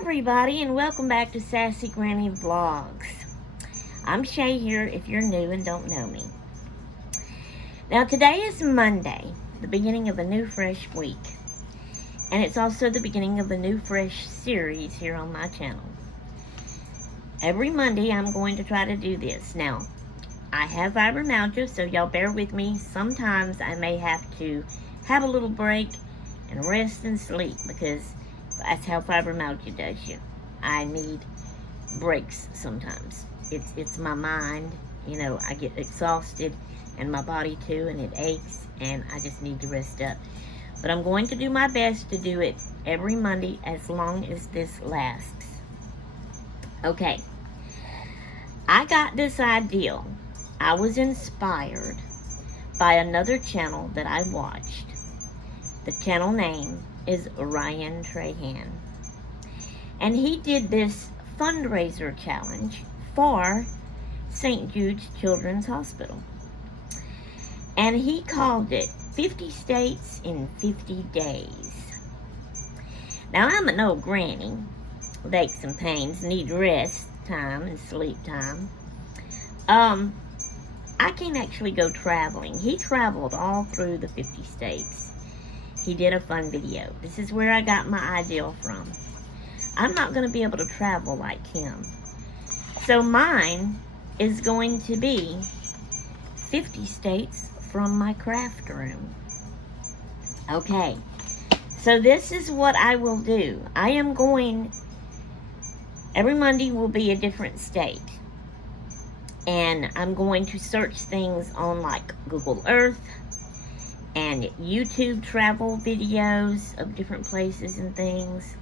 everybody, and welcome back to Sassy Granny Vlogs. I'm Shay here if you're new and don't know me. Now today is Monday, the beginning of a new fresh week. And it's also the beginning of a new fresh series here on my channel. Every Monday I'm going to try to do this. Now, I have fibromyalgia, so y'all bear with me. Sometimes I may have to have a little break and rest and sleep because that's how fibromyalgia does you. I need breaks sometimes. It's my mind, you know, I get exhausted, and my body too, and it aches, and I just need to rest up. But I'm going to do my best to do it every Monday as long as this lasts. Okay, I got this idea. I was inspired by another channel that I watched. The channel name is Ryan Trahan. And he did this fundraiser challenge for St. Jude's Children's Hospital. And he called it 50 States in 50 Days. Now, I'm an old granny with aches and pains, need rest time and sleep time. I can't actually go traveling. He traveled all through the 50 states. He did a fun video. This is where I got my idea from. I'm not going to be able to travel like him. So mine is going to be 50 states from my craft room. Okay, so this is what I will do. I am going, every Monday will be a different state. And I'm going to search things on like Google Earth and YouTube travel videos of different places and things.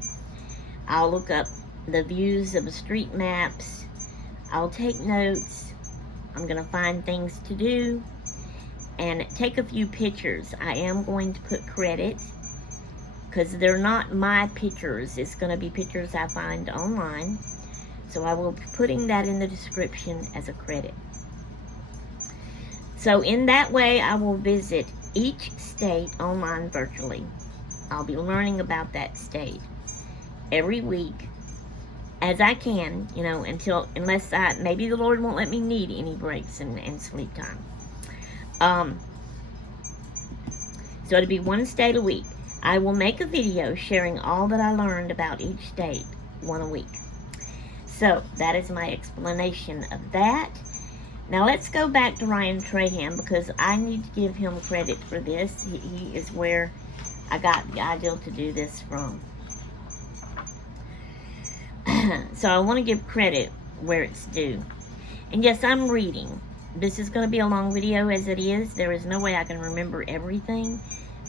I'll look up the views of the street maps. I'll take notes. I'm going to find things to do and take a few pictures. I am going to put credit because they're not my pictures. It's going to be pictures I find online. So I will be putting that in the description as a credit. So in that way, I will visit each state online virtually. I'll be learning about that state every week as I can, you know, unless maybe the Lord won't let me need any breaks and sleep time. So it'll be one state a week. I will make a video sharing all that I learned about each state, one a week. So that is my explanation of that. Now let's go back to Ryan Trahan because I need to give him credit for this. He is where I got the idea to do this from. So I want to give credit where it's due. And yes, I'm reading. This is going to be a long video as it is. There is no way I can remember everything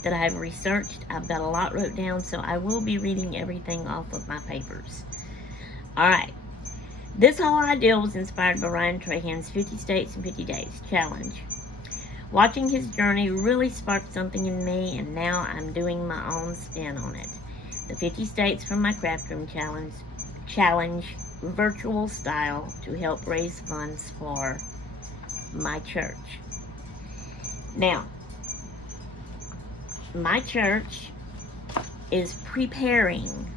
that I've researched. I've got a lot wrote down, so I will be reading everything off of my papers. Alright. This whole idea was inspired by Ryan Trahan's 50 States in 50 Days challenge. Watching his journey really sparked something in me, and now I'm doing my own spin on it. The 50 States from my craft room challenge virtual style to help raise funds for my church. Now, my church is preparing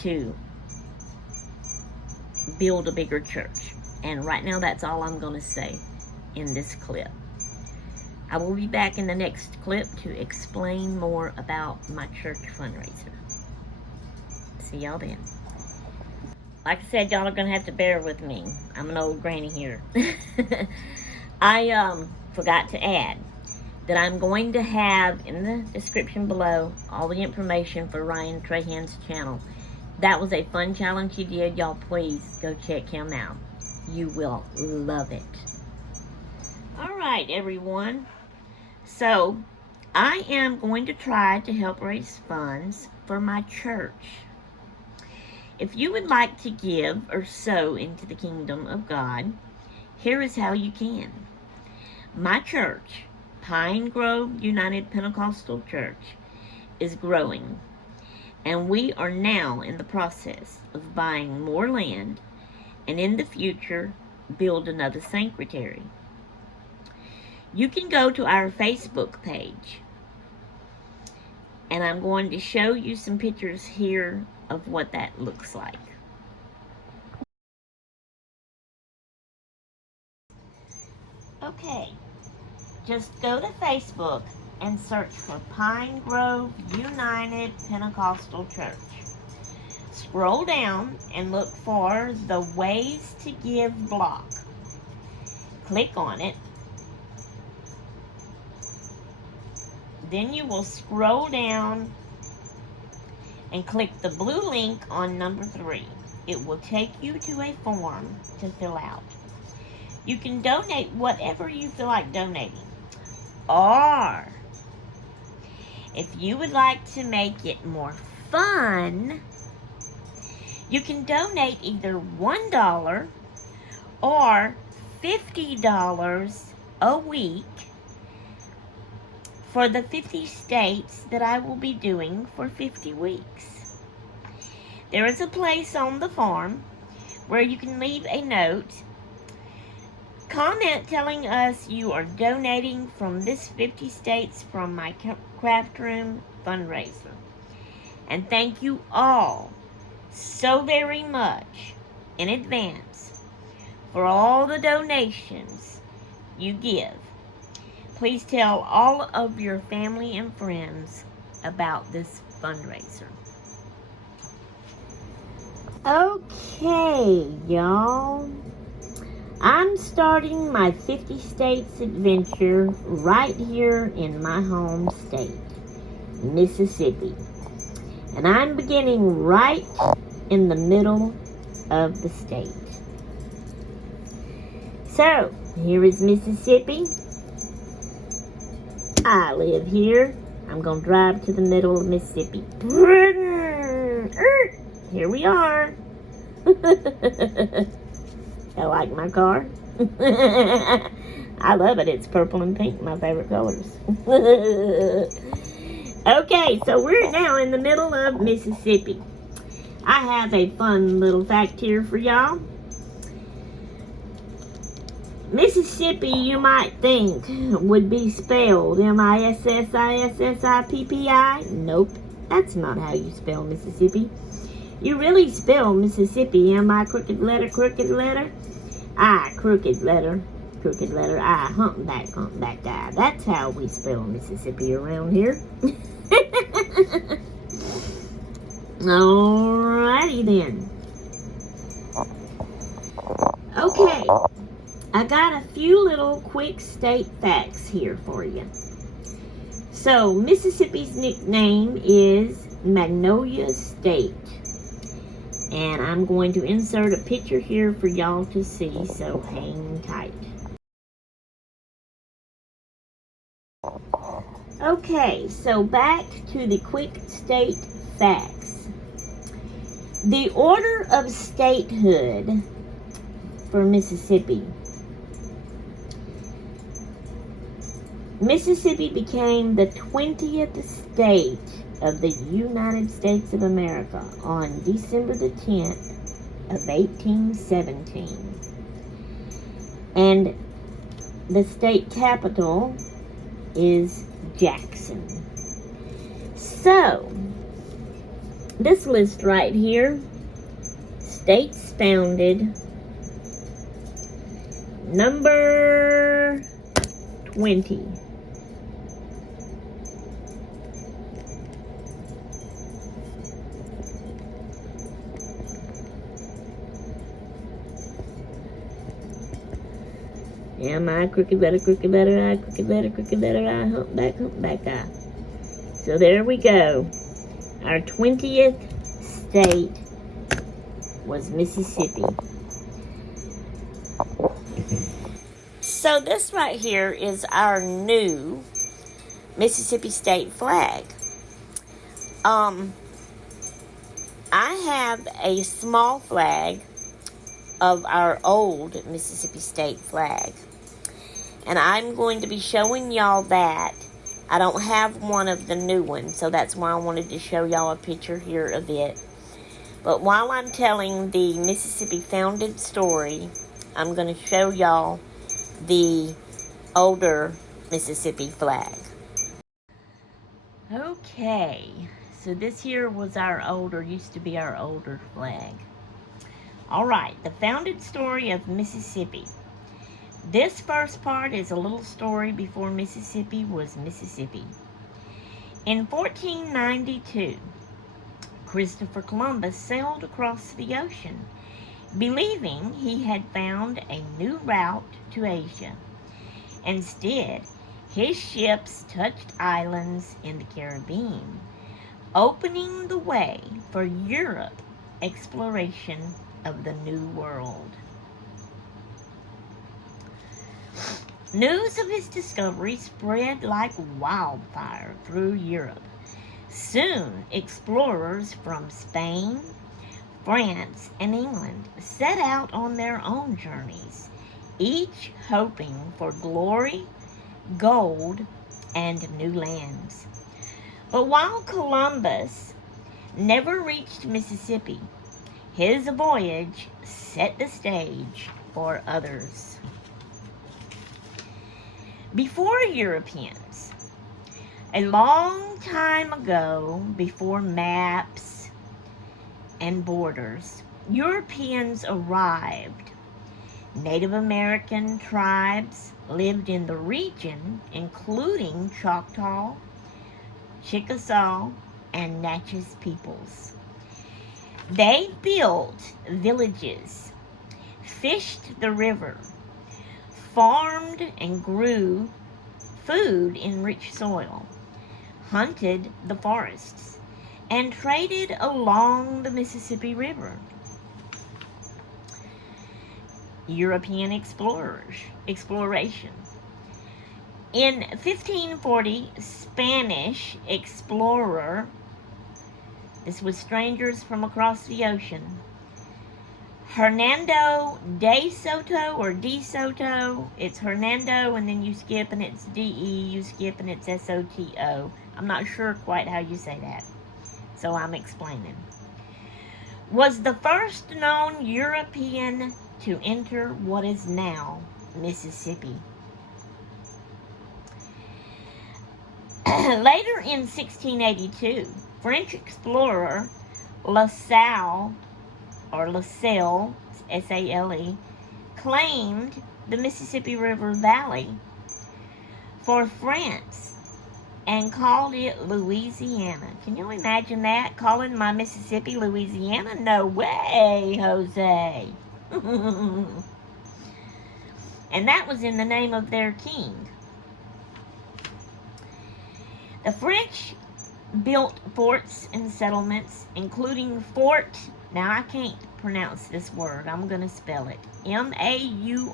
to build a bigger church, and right now that's all I'm going to say in this clip. I will be back in the next clip to explain more about my church fundraiser. See y'all then. Like I said, y'all are going to have to bear with me. I'm an old granny here. I forgot to add that I'm going to have in the description below all the information for Ryan Trahan's channel. That was a fun challenge he did. Y'all please go check him out. You will love it. Alright everyone. So, I am going to try to help raise funds for my church. If you would like to give or sow into the kingdom of God, here is how you can. My church, Grove United Pentecostal Church, is growing. And we are now in the process of buying more land and in the future build another sanctuary. You can go to our Facebook page And I'm going to show you some pictures here of what that looks like. Okay, just go to Facebook and search for Grove United Pentecostal Church. Scroll down and look for the Ways to Give block. Click on it. Then you will scroll down and click the blue link on number 3. It will take you to a form to fill out. You can donate whatever you feel like donating. Or, if you would like to make it more fun, you can donate either $1 or $50 a week for the 50 states that I will be doing for 50 weeks. There is a place on the form where you can leave a note, comment telling us you are donating from this 50 states from my craft room fundraiser. And thank you all so very much in advance for all the donations you give. Please tell all of your family and friends about this fundraiser. Okay, y'all. I'm starting my 50 states adventure right here in my home state, Mississippi. And I'm beginning right in the middle of the state. So, here is Mississippi. I live here. I'm going to drive to the middle of Mississippi. Here we are. I like my car. I love it. It's purple and pink, my favorite colors. Okay, so we're now in the middle of Mississippi. I have a fun little fact here for y'all. Mississippi, you might think, would be spelled Mississippi. Nope, that's not how you spell Mississippi. You really spell Mississippi, M-I crooked letter, I crooked letter, I humpback I. That's how we spell Mississippi around here. Alrighty then. Okay, I got a few little quick state facts here for you. So, Mississippi's nickname is Magnolia State. And I'm going to insert a picture here for y'all to see, so hang tight. Okay, so back to the quick state facts. The order of statehood for Mississippi. Mississippi became the 20th state of the United States of America on December the 10th of 1817. And the state capital is Jackson. So, this list right here, states founded, number 20. M-I crooked letter, I, crooked letter, I, humpback I. So there we go. Our 20th state was Mississippi. So this right here is our new Mississippi state flag. I have a small flag of our old Mississippi state flag. And I'm going to be showing y'all that. I don't have one of the new ones, so that's why I wanted to show y'all a picture here of it. But while I'm telling the Mississippi founded story, I'm going to show y'all the older Mississippi flag. Okay, so this here was used to be our older flag. Alright, the founded story of Mississippi. This first part is a little story before Mississippi was Mississippi. In 1492, Christopher Columbus sailed across the ocean, believing he had found a new route to Asia. Instead, his ships touched islands in the Caribbean, opening the way for Europe exploration of the New World. News of his discovery spread like wildfire through Europe. Soon, explorers from Spain, France, and England set out on their own journeys, each hoping for glory, gold, and new lands. But while Columbus never reached Mississippi, his voyage set the stage for others. Before Europeans, a long time ago, before maps and borders, Europeans arrived. Native American tribes lived in the region, including Choctaw, Chickasaw, and Natchez peoples. They built villages, fished the river, farmed and grew food in rich soil, hunted the forests, and traded along the Mississippi River. European exploration. In 1540, Spanish explorer, this was strangers from across the ocean, Hernando de Soto, it's Hernando and then you skip and it's D-E, you skip and it's S-O-T-O. I'm not sure quite how you say that, so I'm explaining. Was the first known European to enter what is now Mississippi. Later in 1682, French explorer LaSalle, S-A-L-E, claimed the Mississippi River Valley for France and called it Louisiana. Can you imagine that? Calling my Mississippi Louisiana? No way, Jose. And that was in the name of their king. The French built forts and settlements, including Fort, now I can't pronounce this word, I'm going to spell it, M-A-U-R-E-P-A-S.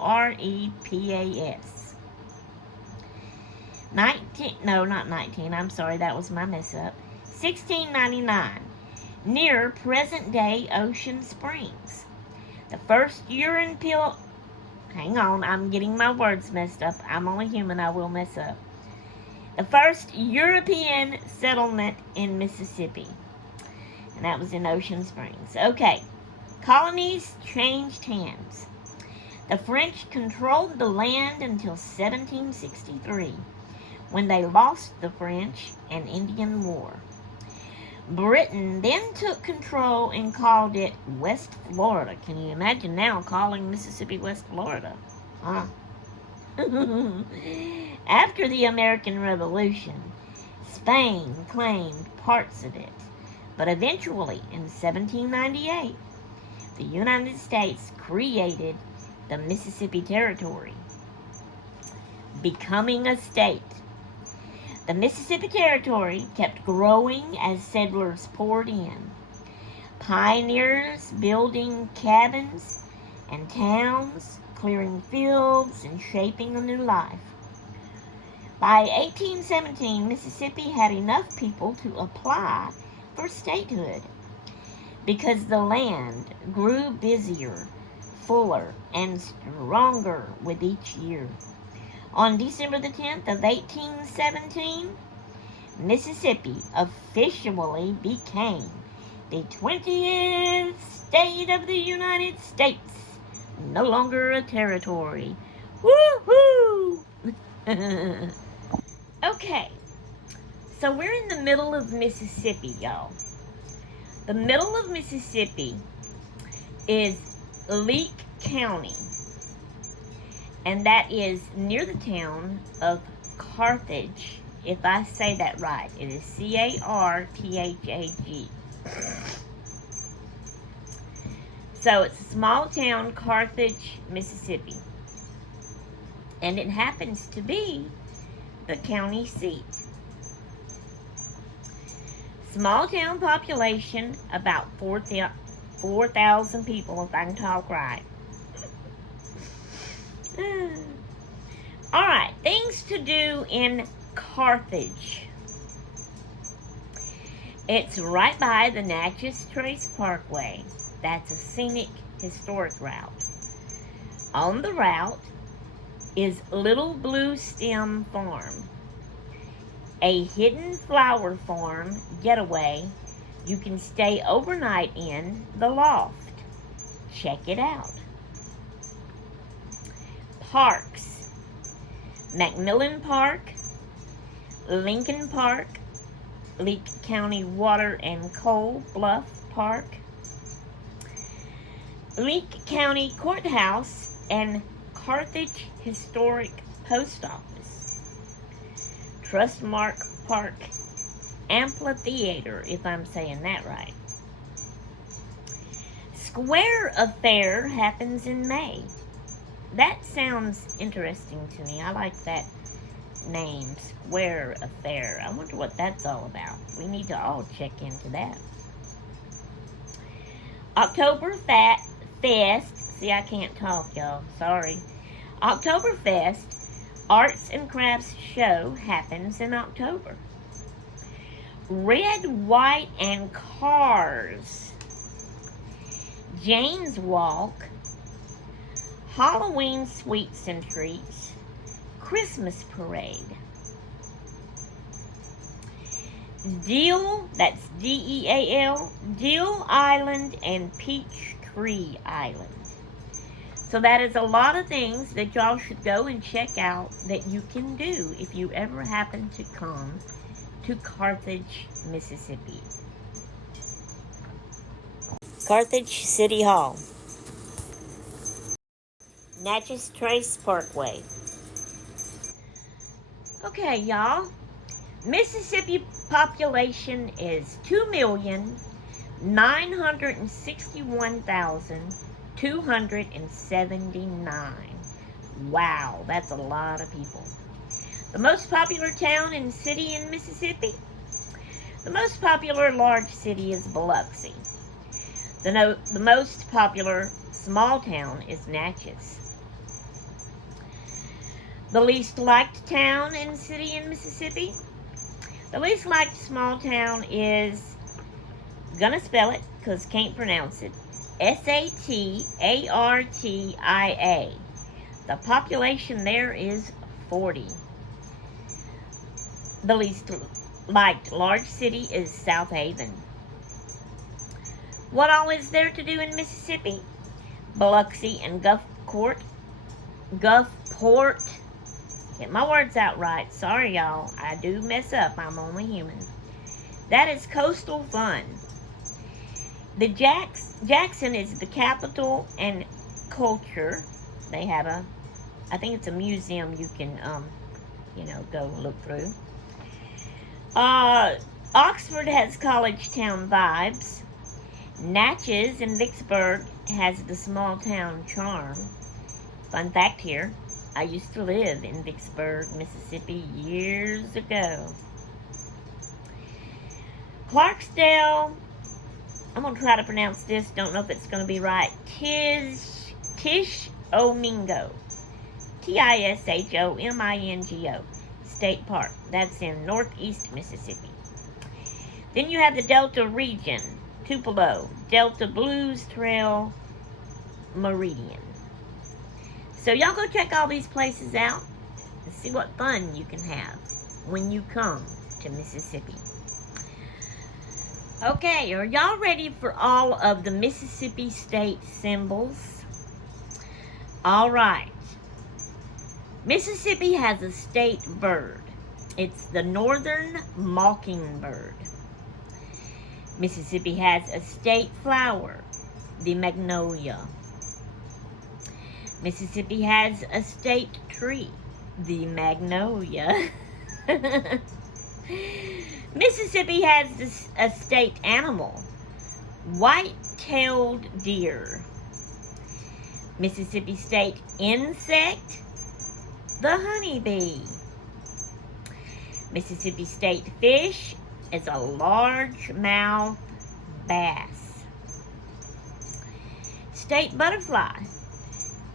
I'm sorry, that was my mess up. 1699, near present-day Ocean Springs. The first hang on, I'm getting my words messed up. I'm only human, I will mess up. The first European settlement in Mississippi. And that was in Ocean Springs. Okay, colonies changed hands. The French controlled the land until 1763, when they lost the French and Indian War. Britain then took control and called it West Florida. Can you imagine now calling Mississippi West Florida? Huh? After the American Revolution, Spain claimed parts of it, but eventually, in 1798, the United States created the Mississippi Territory, becoming a state. The Mississippi Territory kept growing as settlers poured in, pioneers building cabins and towns, clearing fields, and shaping a new life. By 1817, Mississippi had enough people to apply for statehood because the land grew busier, fuller, and stronger with each year. On December the 10th of 1817, Mississippi officially became the 20th state of the United States, no longer a territory. Woo-hoo! Okay, So we're in the middle of Mississippi, y'all. The middle of Mississippi is Leake County, and that is near the town of Carthage. If I say that right, it is Carthag. So it's a small town, Carthage, Mississippi. And it happens to be the county seat. Small town population, about 4,000 people, if I can talk right. Alright, things to do in Carthage. It's right by the Natchez Trace Parkway. That's a scenic, historic route. On the route is Little Blue Stem Farm, a hidden flower farm getaway you can stay overnight in the loft. Check it out. Parks: Macmillan Park, Lincoln Park, Leake County Water and Coal Bluff Park, Leake County Courthouse, and Carthage Historic Post Office. Trustmark Park Amphitheater, if I'm saying that right. Square Affair happens in May. That sounds interesting to me. I like that name, Square Affair. I wonder what that's all about. We need to all check into that. Oktoberfest. See, I can't talk, y'all. Sorry. Oktoberfest Arts and Crafts Show happens in October. Red, White, and Cars. Jane's Walk. Halloween Sweets and Treats. Christmas Parade. Deal, that's D-E-A-L, Deal Island and Peachtree Island. So that is a lot of things that y'all should go and check out that you can do if you ever happen to come to Carthage, Mississippi. Carthage City Hall. Natchez Trace Parkway. Okay, y'all. Mississippi population is 2,961,279. Wow, that's a lot of people. The most popular town and city in Mississippi? The most popular large city is Biloxi. The most popular small town is Natchez. The least liked town and city in Mississippi? The least liked small town is, gonna spell it because can't pronounce it, Satartia. The population there is 40. The least liked large city is South Haven. What all is there to do in Mississippi? Biloxi and Gulfport. Get my words out right. Sorry, y'all. I do mess up. I'm only human. That is coastal fun. The Jackson is the capital and culture. They have I think it's a museum you can, go look through. Oxford has college town vibes. Natchez and Vicksburg has the small town charm. Fun fact here, I used to live in Vicksburg, Mississippi years ago. Clarksdale, I'm going to try to pronounce this, don't know if it's going to be right. Tishomingo. Tishomingo. State Park. That's in northeast Mississippi. Then you have the Delta region. Tupelo, Delta Blues Trail, Meridian. So y'all go check all these places out and see what fun you can have when you come to Mississippi. Okay, are y'all ready for all of the Mississippi state symbols? All right. Mississippi has a state bird. It's the northern mockingbird. Mississippi has a state flower, the magnolia. Mississippi has a state tree, the magnolia. Mississippi has a state animal, white-tailed deer. Mississippi state insect, the honeybee. Mississippi state fish is a largemouth bass. State butterfly,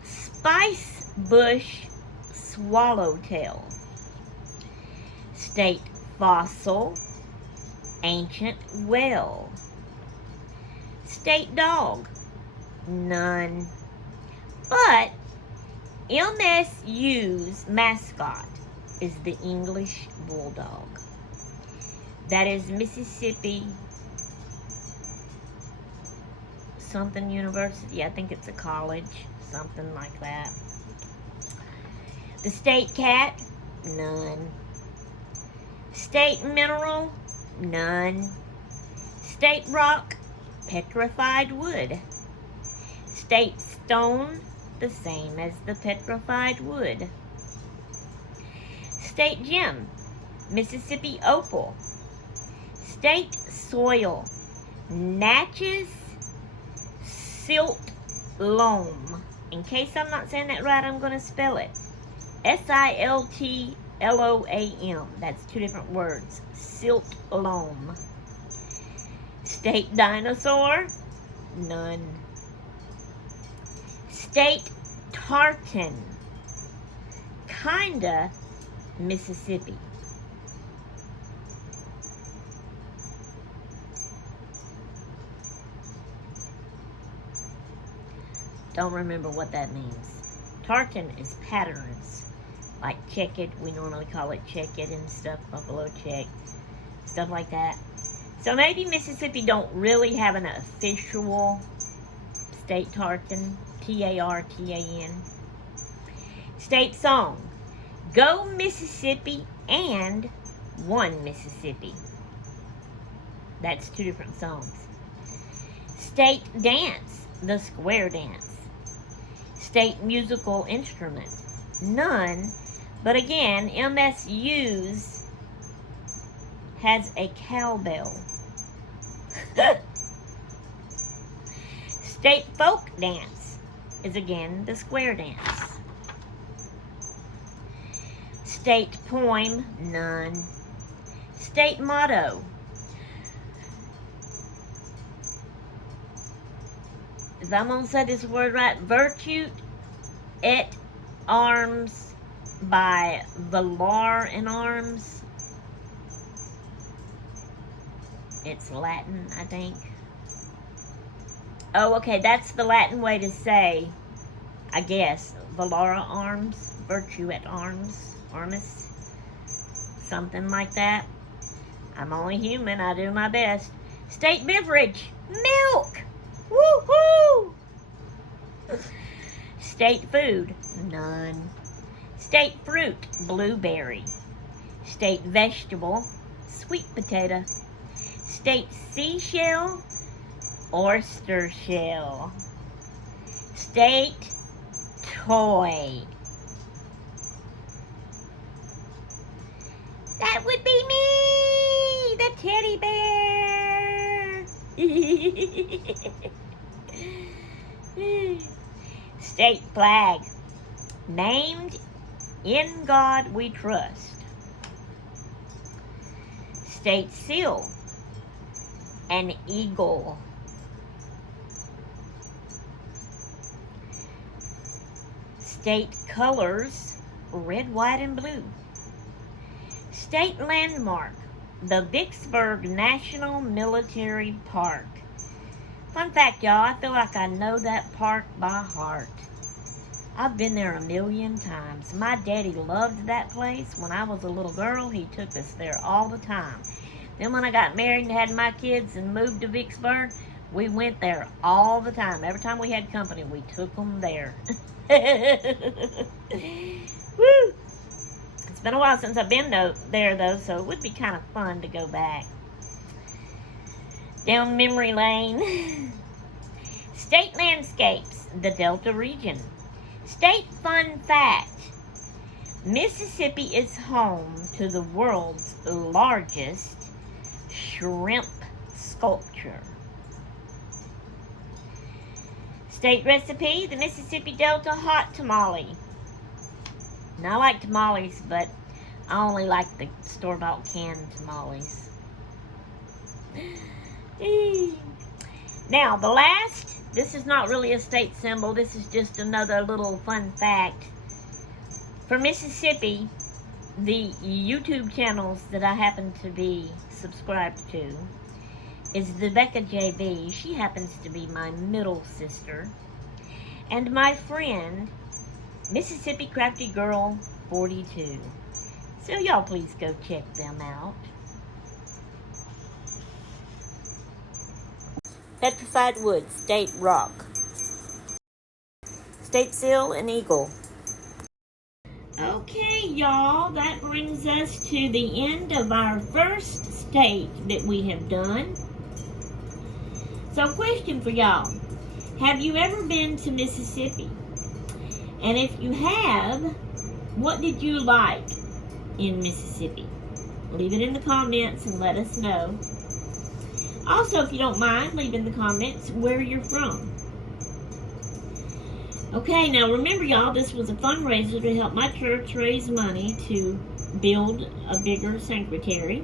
spice bush swallowtail. State fossil, ancient whale. State dog, none. But MSU's mascot is the English bulldog. That is Mississippi something university. I think it's a college, something like that. The state cat, none. State mineral, none. State rock, petrified wood. State stone, the same as the petrified wood. State gem, Mississippi opal. State soil, Natchez silt loam. In case I'm not saying that right, I'm going to spell it. Siltloam. That's two different words. Silt loam. State dinosaur, none. State tartan, kinda Mississippi. Don't remember what that means. Tartan is patterns, like checkered. We normally call it checkered and stuff, buffalo check, stuff like that. So maybe Mississippi don't really have an official state tartan, Tartan. State song, Go Mississippi and One Mississippi. That's two different songs. State dance, the square dance. State musical instrument, none. But again, MSU's has a cowbell. State folk dance is again the square dance. State poem, none. State motto, if I'm going to say this word right, Virtute et Arms by Valar in Arms. It's Latin, I think. Oh, okay, that's the Latin way to say, I guess, Valara Arms, Virtue et Arms, Armis, something like that. I'm only human, I do my best. State beverage, milk! Woohoo! State food, none. State fruit, blueberry. State vegetable, sweet potato. State seashell, oyster shell. State toy. That would be me, the teddy bear. State flag, named In God We Trust. State seal, an eagle. State colors, red, white, and blue. State landmark, the Vicksburg National Military Park. Fun fact, y'all, I feel like I know that park by heart. I've been there a million times. My daddy loved that place. When I was a little girl, he took us there all the time. Then when I got married and had my kids and moved to Vicksburg, we went there all the time. Every time we had company, we took them there. Woo! It's been a while since I've been there, though, so it would be kind of fun to go back. Down memory lane. State landscapes, the Delta region. State fun fact. Mississippi is home to the world's largest shrimp sculpture. State recipe, the Mississippi Delta hot tamale. Now, I like tamales, but I only like the store-bought canned tamales. Now, the last, this is not really a state symbol. This is just another little fun fact. For Mississippi, the YouTube channels that I happen to be subscribed to is the Becca JB. She happens to be my middle sister. And my friend, Mississippi Crafty Girl 42. So y'all please go check them out. Petrified Wood, State Rock. State Seal and Eagle. Okay, y'all, that brings us to the end of our first state that we have done. So, question for y'all. Have you ever been to Mississippi? And if you have, what did you like in Mississippi? Leave it in the comments and let us know. Also, if you don't mind, leave in the comments where you're from. Okay, now remember, y'all, this was a fundraiser to help my church raise money to build a bigger sanctuary.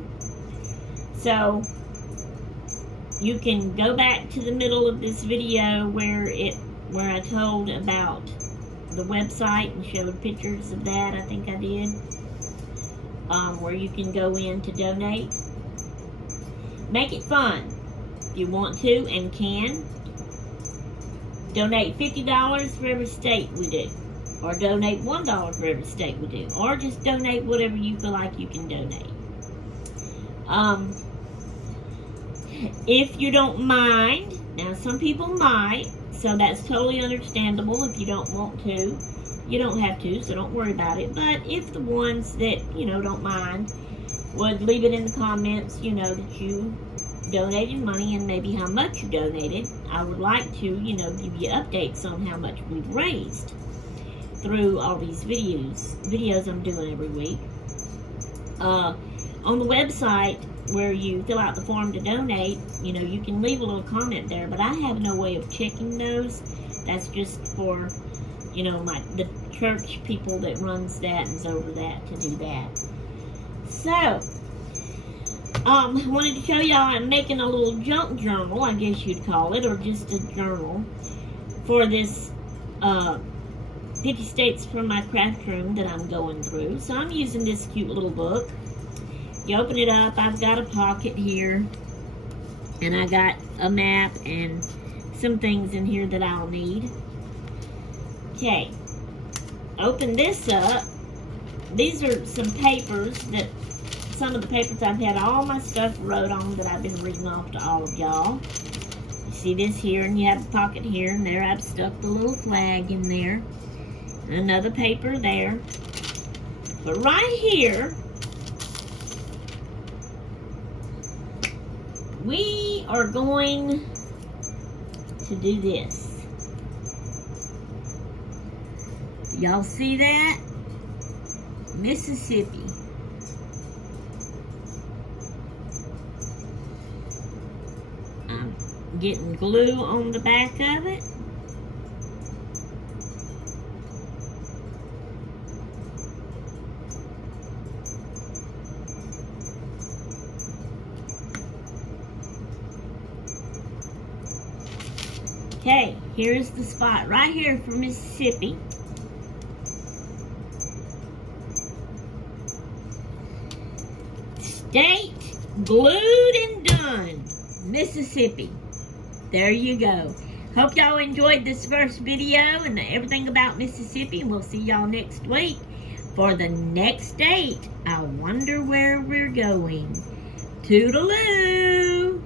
So, you can go back to the middle of this video where I told about the website and showed pictures of that. I think I did. Where you can go in to donate. Make it fun. If you want to and can. Donate $50 for every state we do. Or donate $1 for every state we do. Or just donate whatever you feel like you can donate. If you don't mind, now some people might, so that's totally understandable. If you don't want to, you don't have to, so don't worry about it. But if the ones that, don't mind, would leave it in the comments, that you donated money and maybe how much you donated, I would like to, give you updates on how much we've raised through all these videos I'm doing every week. On the website where you fill out the form to donate, you can leave a little comment there, but I have no way of checking those. That's just for, the church people that runs that and is over that to do that. So, I wanted to show y'all I'm making a little junk journal, I guess you'd call it, or just a journal for this 50 states from my craft room that I'm going through. So I'm using this cute little book. You open it up, I've got a pocket here, and I got a map and some things in here that I'll need. Okay, open this up. These are some papers some of the papers I've had all my stuff wrote on that I've been reading off to all of y'all. You see this here, and you have a pocket here, and there I've stuck the little flag in there. And another paper there. But right here, we are going to do this. Y'all see that? Mississippi. I'm getting glue on the back of it. Okay, here's the spot right here for Mississippi. State glued and done. Mississippi. There you go. Hope y'all enjoyed this first video and everything about Mississippi. And we'll see y'all next week for the next date. I wonder where we're going. Toodaloo.